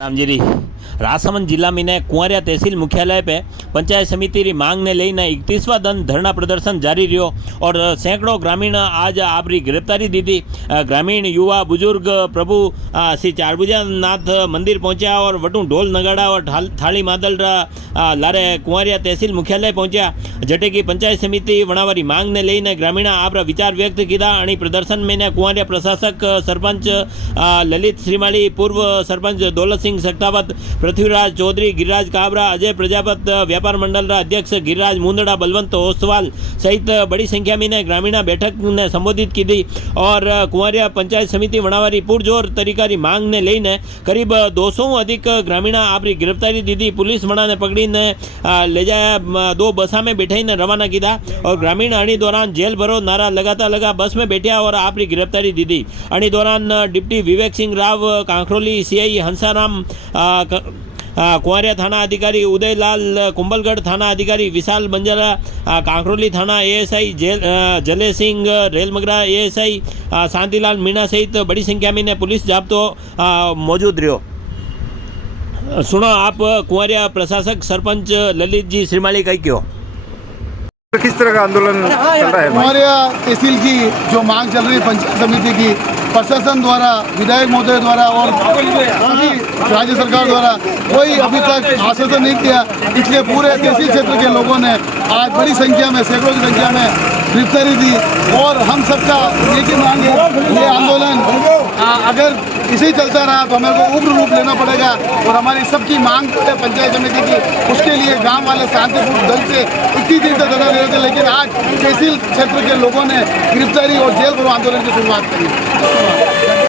रामजीरी राजसमंद जिला में कुंवरिया तहसील मुख्यालय पे पंचायत समिति की मांग ने लेकर 31वां दिन धरना प्रदर्शन जारी रहो और सैकड़ों ग्रामीण आज आपरी गिरफ्तारी दी थी। ग्रामीण युवा बुजुर्ग प्रभु श्री चारभुजानाथ मंदिर पहुंचा और वटू ढोल नगाड़ा और थाली मादल लारे कुंवरिया तहसील मुख्यालय पहुंचा। जटे की पंचायत समिति वणावारी मांग ने लईने ग्रामीण आपरा विचार व्यक्त किया और प्रदर्शन में कुंवरिया प्रशासक सरपंच ललित श्रीमाली, पूर्व सरपंच दौलत सिंह सख्तावत, पृथ्वीराज चौधरी, गिरिराज काबरा, अजय प्रजापत, व्यापार मंडल अध्यक्ष गिरिराज मुंदड़ा, बलवंत ओसवाल सहित बड़ी संख्या में ग्रामीण बैठक ने संबोधित की थी और कुंवरिया पंचायत समिति वणावारी पुरजोर तरीका मांग ने लईने करीब 200 अधिक ग्रामीण आपरी गिरफ्तारी दी थी। पुलिस वणा ने पकड़ीने ले जाया, 2 बसा में बैठाईने रवाना किया और ग्रामीण अणी दौरान जेल भरो नारा लगाता लगा बस में बैठा और आपरी गिरफ्तारी दी थी। अणी दौरान डिप्टी विवेक सिंह राव, कांकरोली सीआई हंसाराम, कुंवरिया थाना अधिकारी उदयलाल, कुंभलगढ़ थाना अधिकारी विशाल बंजारा, कांकरोली थाना एएसआई जले सिंह, रेलमगरा एएसआई शांतिलाल मीणा सहित बड़ी संख्या में पुलिस जाब्तो मौजूद रहो। सुनो आप कुंवरिया प्रशासक सरपंच ललित जी श्रीमाली कही क्यों किस तरह का आंदोलन चल रहा है? कुंवरिया तहसील की जो मांग चल रही है पंचायत समिति की, प्रशासन द्वारा, विधायक महोदय द्वारा और सभी राज्य सरकार द्वारा कोई अभी तक आश्वासन नहीं किया। इसलिए पूरे तहसील क्षेत्र के लोगों ने आज बड़ी संख्या में, सैकड़ों की संख्या में गिरफ्तारी दी और हम सबका एक ही मांग है, ये आंदोलन अगर इसी चलता रहा तो हमें को उग्र रूप लेना पड़ेगा और हमारी सबकी मांग है पंचायत समिति की। उसके लिए गांव वाले शांतिपूर्ण ढंग से इतनी देर तक धरना दे रहे थे, लेकिन आज तहसील क्षेत्र के लोगों ने गिरफ्तारी और जेल भरो आंदोलन की शुरुआत करी।